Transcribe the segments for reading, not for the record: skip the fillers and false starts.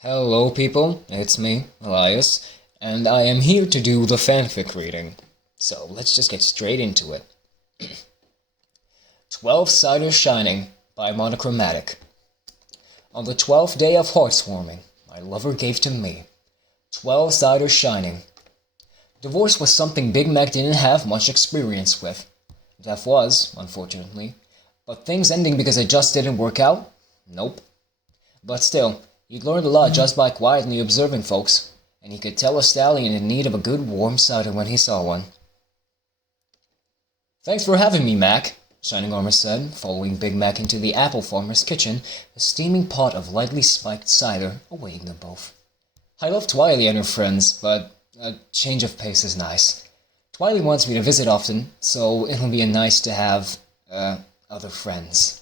Hello people, it's me, Elias, and I am here to do the fanfic reading. So let's just get straight into it. 12 Cider Shining by Monochromatic. On the 12th day of heartswarming, my lover gave to me 12 Cider Shining. Divorce was something Big Mac didn't have much experience with. Death was, unfortunately, but things ending because it just didn't work out? Nope. But still, he'd learned a lot just by quietly observing folks, and he could tell a stallion in need of a good warm cider when he saw one. "Thanks for having me, Mac," Shining Armor said, following Big Mac into the apple farmer's kitchen, a steaming pot of lightly spiked cider awaiting them both. "I love Twiley and her friends, but a change of pace is nice. Twiley wants me to visit often, so it'll be nice to have, other friends."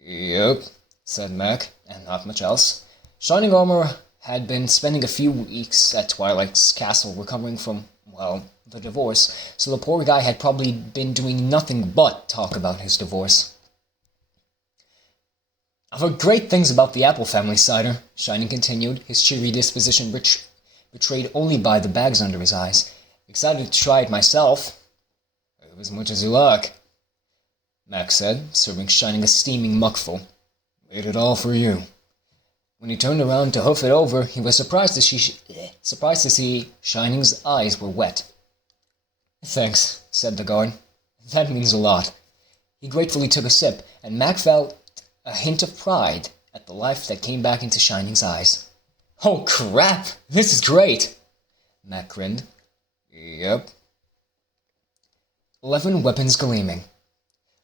"Yep," said Mac, and not much else. Shining Armor had been spending a few weeks at Twilight's castle recovering from, well, the divorce, so the poor guy had probably been doing nothing but talk about his divorce. "I've heard great things about the Apple family cider," Shining continued, his cheery disposition betrayed only by the bags under his eyes. "Excited to try it myself." "Have as much as you like," Mac said, serving Shining a steaming mugful. "Made it all for you." When he turned around to hoof it over, he was surprised to see Shining's eyes were wet. "Thanks," said the guard. "That means a lot." He gratefully took a sip, and Mac felt a hint of pride at the life that came back into Shining's eyes. "Oh crap! This is great!" Mac grinned. "Yep." 11 weapons gleaming.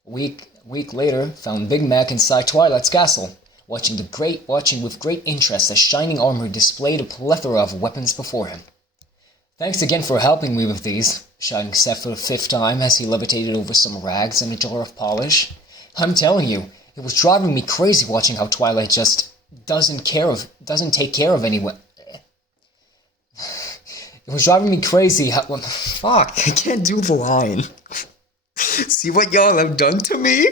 A week later found Big Mac inside Twilight's castle, watching with great interest as Shining Armor displayed a plethora of weapons before him. "Thanks again for helping me with these," Shining said for the 5th time as he levitated over some rags and a jar of polish. "I'm telling you, it was driving me crazy watching how Twilight just doesn't take care of anyone. It was driving me crazy how... Fuck, I can't do the line. See what y'all have done to me?"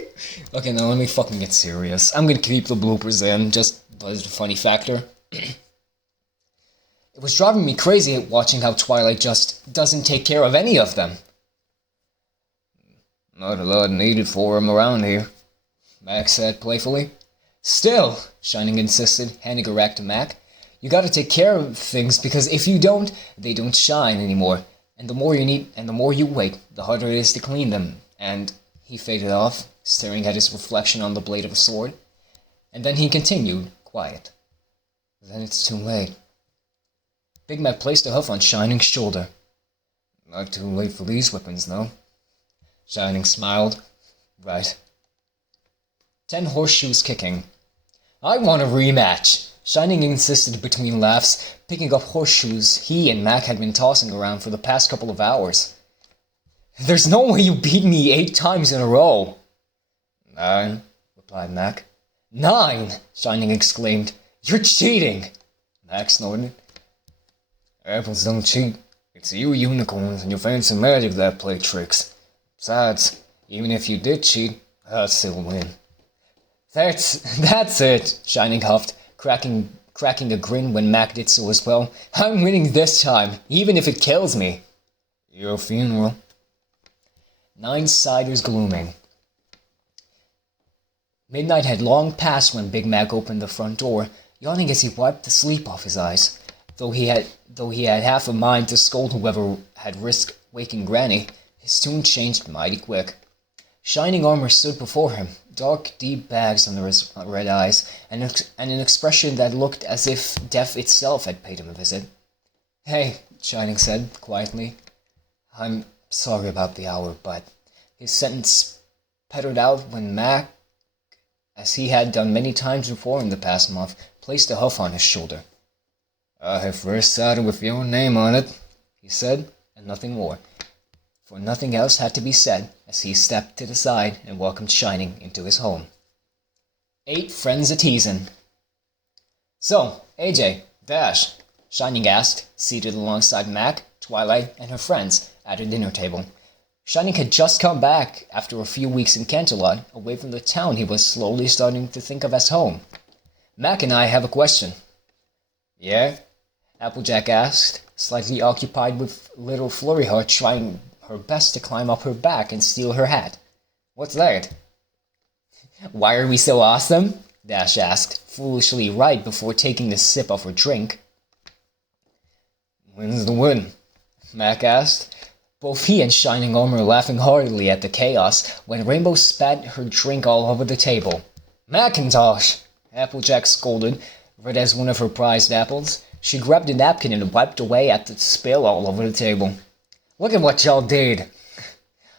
Okay, now let me fucking get serious. I'm gonna keep the bloopers in, just as a funny factor. "It was driving me crazy watching how Twilight just doesn't take care of any of them." "Not a lot needed for him around here," Mac said playfully. "Still," Shining insisted, handing a rack to Mac, "you gotta take care of things because if you don't, they don't shine anymore. And the more you wait, the harder it is to clean them." And he faded off, staring at his reflection on the blade of a sword. And then he continued, quiet. "Then it's too late." Big Mac placed a hoof on Shining's shoulder. "Not too late for these weapons, though." Shining smiled. "Right." 10 horseshoes kicking. "I want a rematch," Shining insisted between laughs, picking up horseshoes he and Mac had been tossing around for the past couple of hours. "There's no way you beat me 8 times in a row." "9, replied Mac. "9!" Shining exclaimed. "You're cheating!" Mac snorted. "Apples don't cheat. It's you unicorns and your fancy magic that play tricks. Besides, even if you did cheat, I'd still win." That's it," Shining huffed, cracking a grin when Mac did so as well. "I'm winning this time, even if it kills me." "Your funeral." 9 ciders glooming. Midnight had long passed when Big Mac opened the front door, yawning as he wiped the sleep off his eyes. Though he had half a mind to scold whoever had risked waking Granny, his tune changed mighty quick. Shining Armor stood before him, dark, deep bags under his red eyes, and an expression that looked as if death itself had paid him a visit. "Hey," Shining said, quietly. "I'm sorry about the hour, but..." His sentence petered out when Mac, as he had done many times before in the past month, placed a hoof on his shoulder. "I have first cider with your name on it," he said, and nothing more. For nothing else had to be said as he stepped to the side and welcomed Shining into his home. 8 friends a-teasin'. "So, AJ, Dash," Shining asked, seated alongside Mac, Twilight, and her friends at a dinner table. Shining had just come back after a few weeks in Canterlot, away from the town he was slowly starting to think of as home. "Mac and I have a question." Yeah? Applejack asked, slightly occupied with little Flurryheart trying her best to climb up her back and steal her hat. What's that? Why are we so awesome? Dash asked, foolishly right before taking a sip of her drink. When's the win? Mac asked. Both he and Shining Armor laughing heartily at the chaos when Rainbow spat her drink all over the table. Macintosh! Applejack scolded, red as one of her prized apples. She grabbed a napkin and wiped away at the spill all over the table. Look at what y'all did!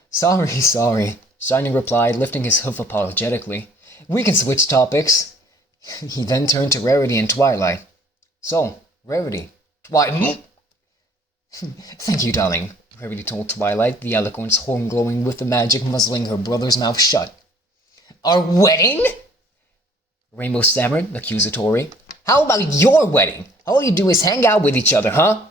Sorry, Shining replied, lifting his hoof apologetically. We can switch topics. He then turned to Rarity and Twilight. So, Rarity. Twilight. Thank you, darling, Rarity told Twilight, the alicorn's horn glowing with the magic muzzling her brother's mouth shut. Our wedding? Rainbow stammered, accusatory. How about your wedding? All you do is hang out with each other, huh?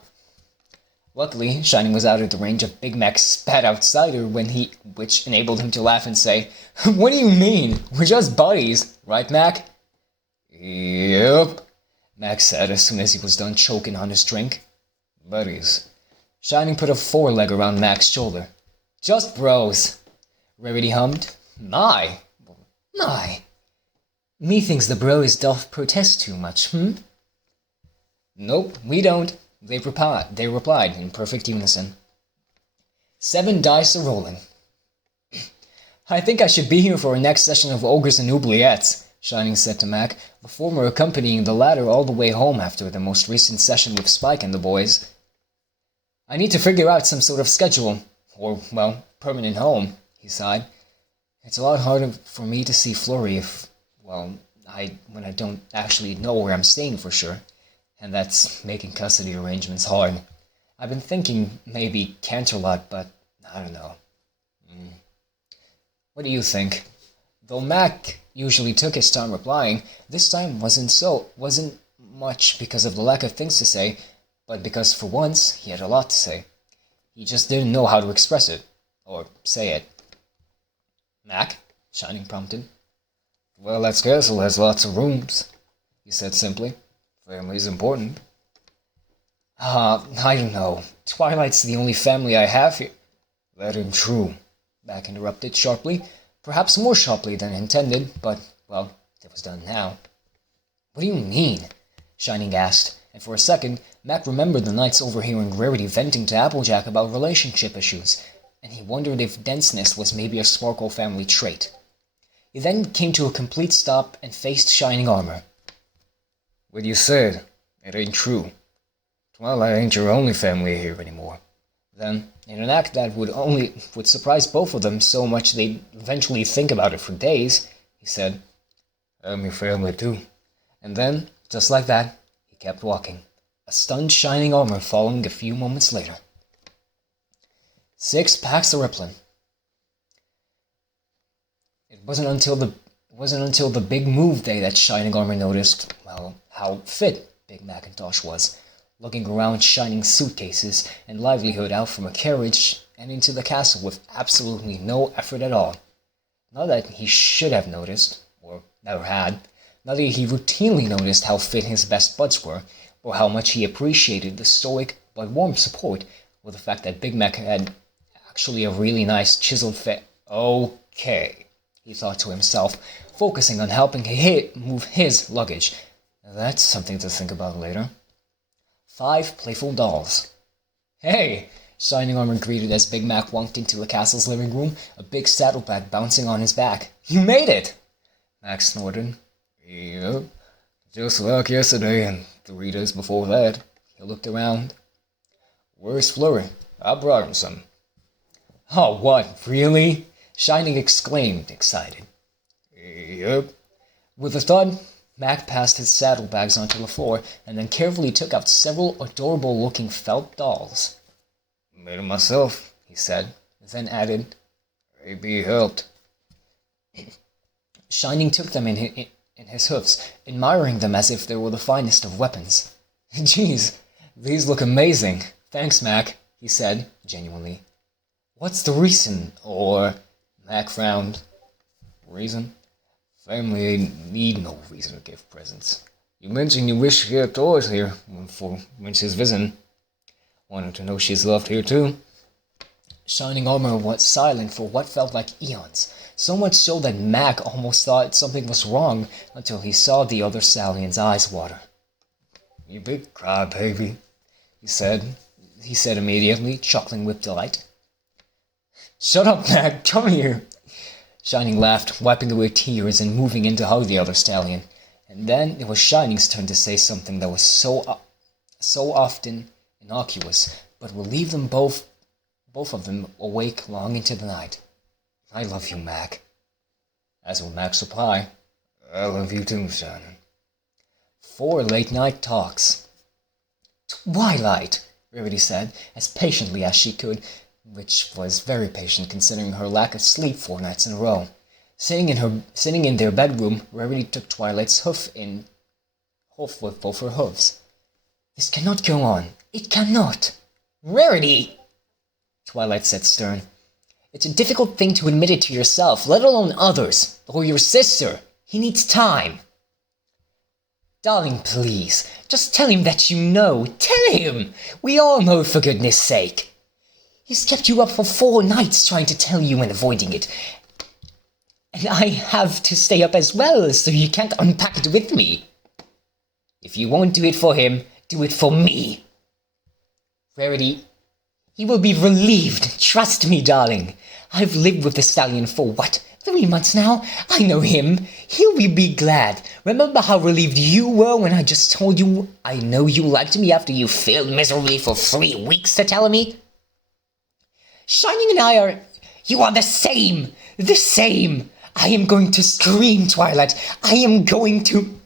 Luckily, Shining was out of the range of Big Mac's spat out cider which enabled him to laugh and say, What do you mean? We're just buddies, right, Mac? Yep, Mac said as soon as he was done choking on his drink. Buddies. Shining put a foreleg around Mac's shoulder. Just bros. Rarity hummed. My. Methinks the bros doth protest too much, Nope, we don't. They replied in perfect unison. 7 dice are rolling. I think I should be here for our next session of Ogres and Oubliettes, Shining said to Mac, the former accompanying the latter all the way home after the most recent session with Spike and the boys. I need to figure out some sort of schedule, or, well, permanent home, he sighed. It's a lot harder for me to see Flurry when I don't actually know where I'm staying for sure. And that's making custody arrangements hard. I've been thinking maybe Canterlot, but I don't know. What do you think? Though Mac usually took his time replying, this time wasn't much because of the lack of things to say, but because for once he had a lot to say. He just didn't know how to express it, or say it. Mac? Shining prompted. Well, that castle has lots of rooms, he said simply. Family's important. I don't know. Twilight's the only family I have here. That ain't true, Mac interrupted sharply, perhaps more sharply than intended, but, well, it was done now. What do you mean? Shining asked, and for a second, Mac remembered the nights overhearing Rarity venting to Applejack about relationship issues, and he wondered if denseness was maybe a Sparkle family trait. He then came to a complete stop and faced Shining Armor. What you said, it ain't true. Twilight ain't your only family here anymore. Then, in an act that would surprise both of them so much they'd eventually think about it for days, he said, I'm your family too. And then, just like that, he kept walking, a stunned Shining Armor following a few moments later. 6 packs of Riplin. It wasn't until the big move day that Shining Armor noticed, well, how fit Big Macintosh was, lugging around shining suitcases and livelihood out from a carriage and into the castle with absolutely no effort at all. Not that he should have noticed, or never had. Not that he routinely noticed how fit his best buds were, or how much he appreciated the stoic but warm support, or the fact that Big Mac had actually a really nice chiseled face. Okay, he thought to himself, focusing on helping move his luggage. That's something to think about later. 5 playful dolls. Hey! Shining Armor greeted as Big Mac walked into the castle's living room, a big saddlebag bouncing on his back. You made it! Mac snorted. Yep. Just like yesterday and 3 days before that. He looked around. Where's Flurry? I brought him some. Oh, what? Really? Shining exclaimed, excited. Yep. With a thud, Mac passed his saddlebags onto the floor and then carefully took out several adorable-looking felt dolls. Made them myself, he said, then added, Maybe he helped. Shining took them in his hoofs, admiring them as if they were the finest of weapons. Geez, these look amazing. Thanks, Mac, he said, genuinely. What's the reason? Or... Mac frowned. Reason? Family need no reason to give presents. You mentioned you wish she had toys here for when she's visiting. Wanted to know she's loved here too. Shining Armor was silent for what felt like eons, so much so that Mac almost thought something was wrong until he saw the other stallion's eyes water. You big crybaby, he said. He said immediately, chuckling with delight. Shut up, Mac, come here. Shining laughed, wiping away tears and moving in to hug the other stallion. And then it was Shining's turn to say something that was so often innocuous, but would leave them both of them awake long into the night. I love you, Mac. As will Mac's reply, I love you too, Shining. 4 late-night talks. Twilight, Rarity said, as patiently as she could, which was very patient considering her lack of sleep 4 nights in a row. Sitting in their bedroom, Rarity took Twilight's hoof with both her hooves. This cannot go on. It cannot. Rarity! Twilight said stern. It's a difficult thing to admit it to yourself, let alone others, or your sister. He needs time. Darling, please, just tell him that you know. Tell him! We all know, for goodness sake. He's kept you up for 4 nights trying to tell you and avoiding it. And I have to stay up as well, so you can't unpack it with me. If you won't do it for him, do it for me. Rarity, he will be relieved. Trust me, darling. I've lived with the stallion for, 3 months now? I know him. He'll be glad. Remember how relieved you were when I just told you I know you liked me after you failed miserably for 3 weeks to tell me? Shining and I are... You are the same! The same! I am going to scream, Twilight. I am going to...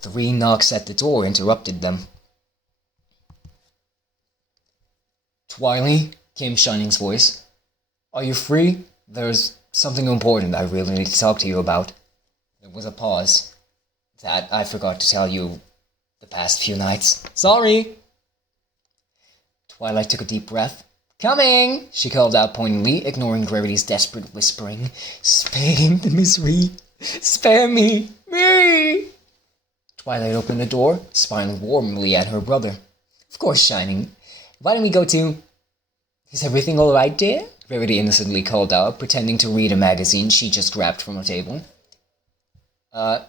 3 knocks at the door interrupted them. Twilight, came Shining's voice. Are you free? There's something important I really need to talk to you about. There was a pause. That I forgot to tell you the past few nights. Sorry! Twilight took a deep breath. Coming! She called out pointedly, ignoring Rarity's desperate whispering. Spare the misery! Spare me! Me! Twilight opened the door, smiling warmly at her brother. Of course, Shining. Why don't we go to... Is everything all right, dear? Rarity innocently called out, pretending to read a magazine she just grabbed from a table.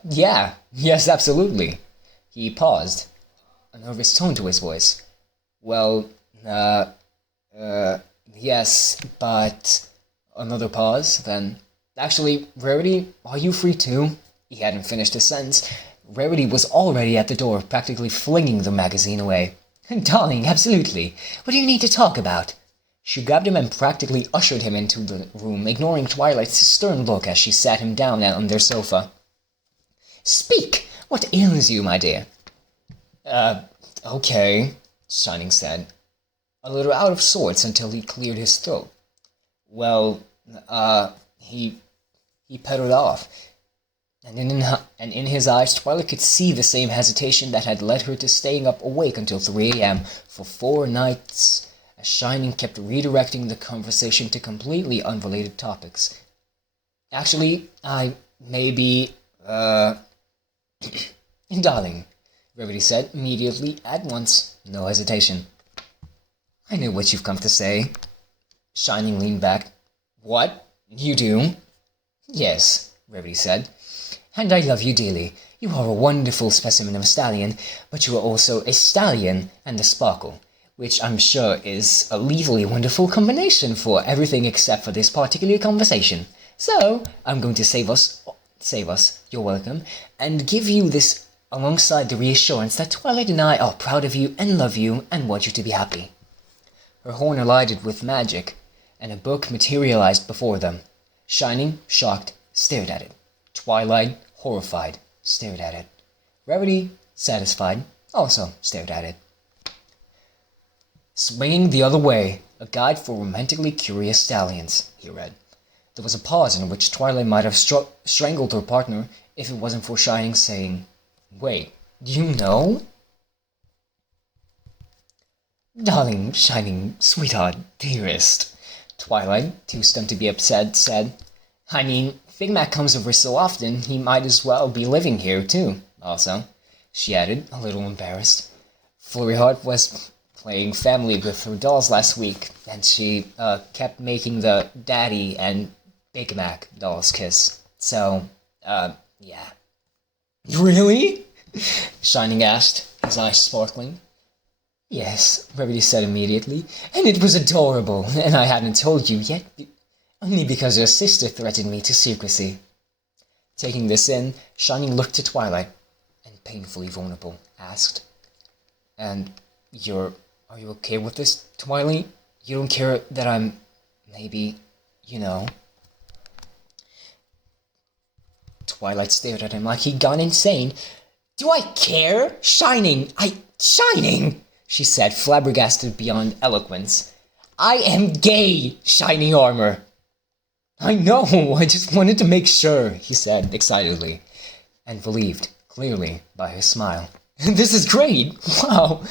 Yeah. Yes, absolutely. He paused, a nervous tone to his voice. Well, yes, but... Another pause, then... Actually, Rarity, are you free too? He hadn't finished his sentence. Rarity was already at the door, practically flinging the magazine away. Darling, absolutely. What do you need to talk about? She grabbed him and practically ushered him into the room, ignoring Twilight's stern look as she sat him down on their sofa. Speak! What ails you, my dear? Okay, Shining said, a little out of sorts until he cleared his throat. Well, he pedaled off. And in his eyes, Twilight could see the same hesitation that had led her to staying up awake until 3 a.m. for 4 nights, as Shining kept redirecting the conversation to completely unrelated topics. Actually, Darling, Rarity said, immediately, at once, no hesitation. I know what you've come to say. Shining leaned back. What? You do? Yes, Rarity said. And I love you dearly. You are a wonderful specimen of a stallion, but you are also a stallion and a sparkle, which I'm sure is a lethally wonderful combination for everything except for this particular conversation. So, I'm going to save us, you're welcome, and give you this alongside the reassurance that Twilight and I are proud of you and love you and want you to be happy. Her horn alighted with magic, and a book materialized before them. Shining, shocked, stared at it. Twilight, horrified, stared at it. Rarity, satisfied, also stared at it. Swinging the Other Way, a guide for romantically curious stallions, he read. There was a pause in which Twilight might have strangled her partner if it wasn't for Shining saying, Wait, do you know? Darling, Shining, sweetheart, dearest, Twilight, too stunned to be upset, said. I mean, Big Mac comes over so often, he might as well be living here, too, also. she added, a little embarrassed. Flurry Heart was playing family with her dolls last week, and she kept making the Daddy and Big Mac dolls kiss. So, yeah. Really? Shining asked, his eyes sparkling. Yes, Brevity said immediately, and it was adorable, and I hadn't told you yet, only because your sister threatened me to secrecy. Taking this in, Shining looked to Twilight, and painfully vulnerable, asked, And are you okay with this, Twilight? You don't care that I'm, maybe, you know? Twilight stared at him like he'd gone insane. Do I care? Shining, she said, flabbergasted beyond eloquence. I am gay, Shining Armor. I know, I just wanted to make sure, he said excitedly, and relieved, clearly, by his smile. This is great! Wow!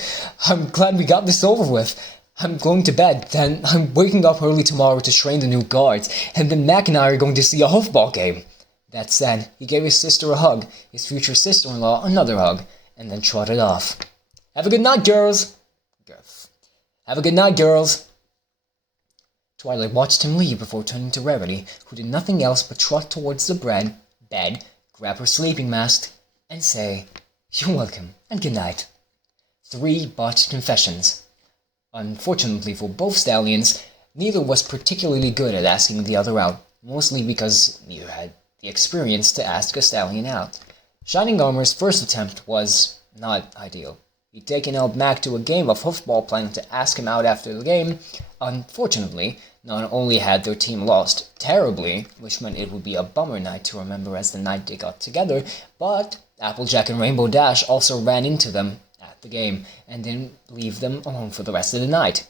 I'm glad we got this over with. I'm going to bed, then I'm waking up early tomorrow to train the new guards, and then Mac and I are going to see a hoofball game. That said, he gave his sister a hug, his future sister-in-law another hug, and then trotted off. Have a good night, girls! Have a good night, girls! Twilight watched him leave before turning to Rarity, who did nothing else but trot towards the bed, grab her sleeping mask, and say, You're welcome, and good night. 3 botched confessions. Unfortunately for both stallions, neither was particularly good at asking the other out, mostly because neither had the experience to ask a stallion out. Shining Armor's first attempt was not ideal. He'd taken old Mac to a game of hoofball planning to ask him out after the game. Unfortunately, not only had their team lost terribly, which meant it would be a bummer night to remember as the night they got together, but Applejack and Rainbow Dash also ran into them at the game and didn't leave them alone for the rest of the night.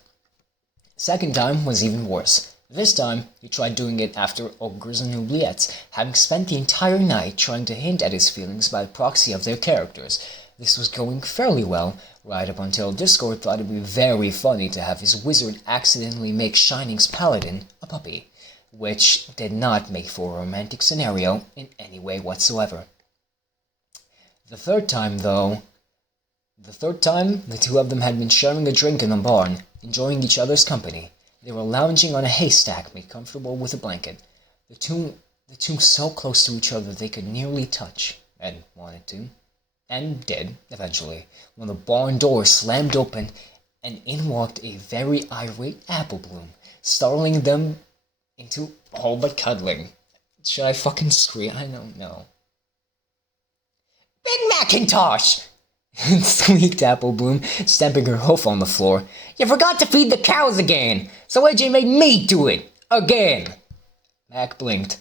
Second time was even worse. This time, he tried doing it after Ogres and Oubliettes, having spent the entire night trying to hint at his feelings by proxy of their characters. This was going fairly well, right up until Discord thought it would be very funny to have his wizard accidentally make Shining's paladin a puppy, which did not make for a romantic scenario in any way whatsoever. The third time, the two of them had been sharing a drink in the barn, enjoying each other's company. They were lounging on a haystack made comfortable with a blanket, the two so close to each other they could nearly touch, and wanted to. And did, eventually, when the barn door slammed open, and in walked a very irate Apple Bloom, startling them into all but cuddling. Should I fucking scream? I don't know. Big Macintosh! Squeaked Apple Bloom, stamping her hoof on the floor. You forgot to feed the cows again, so AJ made me do it, again! Mac blinked.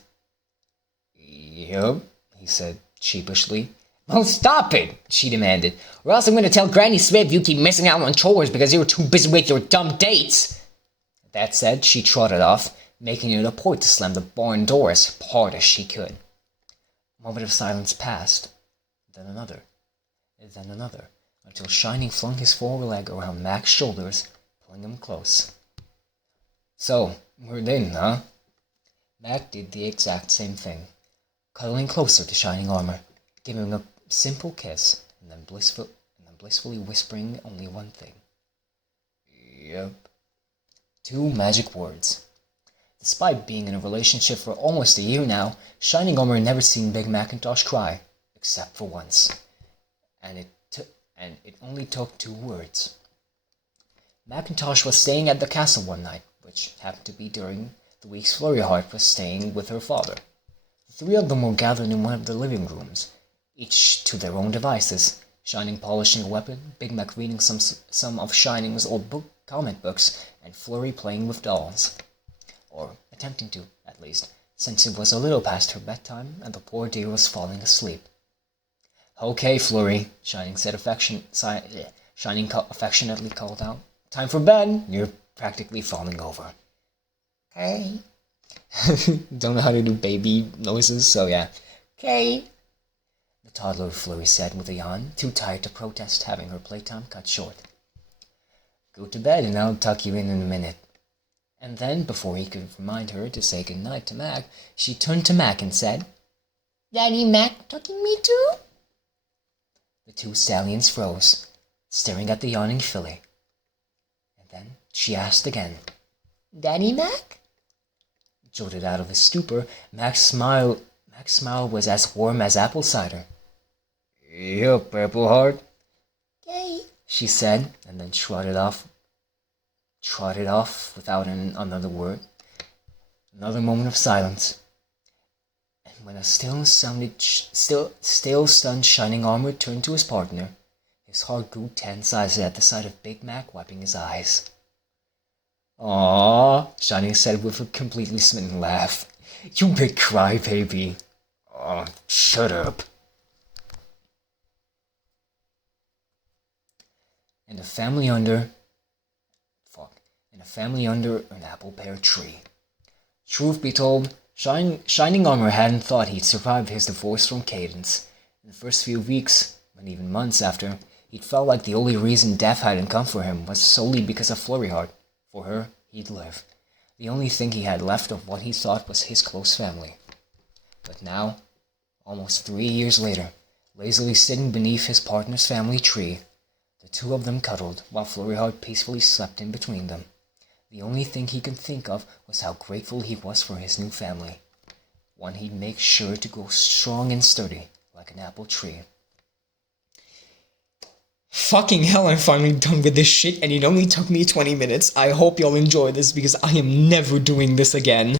Yup, he said sheepishly. Well, stop it, she demanded, or else I'm going to tell Granny Smith you keep missing out on chores because you were too busy with your dumb dates. That said, she trotted off, making it a point to slam the barn door as hard as she could. A moment of silence passed, then another, until Shining flung his foreleg around Mac's shoulders, pulling him close. So, we're in, huh? Mac did the exact same thing, cuddling closer to Shining Armor, giving him a simple kiss, and then blissfully whispering only one thing. Yep. 2 magic words. Despite being in a relationship for almost a year now, Shining Armor had never seen Big Macintosh cry, except for once. And it only took 2 words. Macintosh was staying at the castle one night, which happened to be during the weeks Flurry Heart was staying with her father. The 3 of them were gathered in one of the living rooms, each to their own devices, Shining polishing a weapon, Big Mac reading some of Shining's old comic books, and Flurry playing with dolls. Or attempting to, at least, since it was a little past her bedtime and the poor dear was falling asleep. Okay, Flurry, Shining affectionately called out. Time for bed. You're practically falling over. Okay. Don't know how to do baby noises, so yeah. Okay. The toddler Flurry said with a yawn, too tired to protest having her playtime cut short. Go to bed and I'll tuck you in a minute. And then, before he could remind her to say good night to Mac, she turned to Mac and said, Daddy Mac tucking me too? The two stallions froze, staring at the yawning filly. And then she asked again, "Daddy Mac?" Jolted out of his stupor, Mac's smile was as warm as apple cider. "Yup, Appleheart," "Yay," she said, and then trotted off without another word. Another moment of silence. And when a still stunned Shining Armor turned to his partner, his heart grew tense as at the sight of Big Mac wiping his eyes. "Aww," Shining said with a completely smitten laugh. "You big crybaby." "Aw, shut up." And a family under an apple pear tree. Truth be told, Shining Armor hadn't thought he'd survive his divorce from Cadence. In the first few weeks, and even months after, he'd felt like the only reason death hadn't come for him was solely because of Flurryheart. For her, he'd live. The only thing he had left of what he thought was his close family. But now, almost 3 years later, lazily sitting beneath his partner's family tree, the two of them cuddled while Flurryheart peacefully slept in between them. The only thing he could think of was how grateful he was for his new family, one he'd make sure to grow strong and sturdy like an apple tree. Fucking hell, I'm finally done with this shit and it only took me 20 minutes. I hope y'all enjoy this because I am never doing this again.